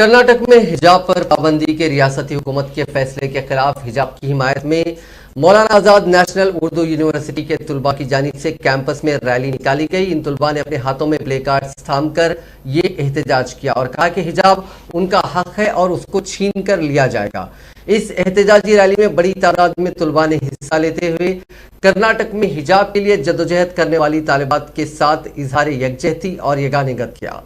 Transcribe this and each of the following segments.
कर्नाटक में हिजाब पर पाबंदी के रियासती हुकूमत के फैसले के खिलाफ हिजाब की हिमायत में मौलाना आजाद नेशनल उर्दू यूनिवर्सिटी के तुलबा की जानिब से कैंपस में रैली निकाली गई। इन तुलबा ने अपने हाथों में प्ले कार्ड्स थामकर ये एहतजाज किया और कहा कि हिजाब उनका हक है और उसको छीन कर लिया जाएगा। इस एहतजाजी रैली में बड़ी तादाद में तुलबा ने हिस्सा लेते हुए कर्नाटक में हिजाब के लिए जदोजहद करने वाली तालिबात के साथ इजहार यकजहती और यगानिगत किया।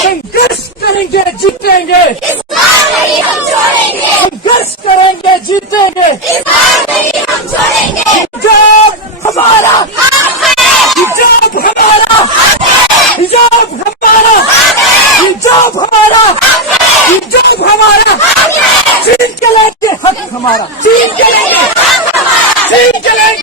संघर्ष करेंगे, जीतेंगे। इस बार नहीं हम छोड़ेंगे। संघर्ष करेंगे, जीतेंगे। इस बार नहीं हम छोड़ेंगे। हिजाब हमारा हक है। हिजाब हमारा हक है। हिजाब हमारा हक है। हिजाब हमारा हक है। हिजाब हमारा हक है। छीन के लेंगे हक हमारा। छीन के लेंगे हक हमारा। छीन के लेंगे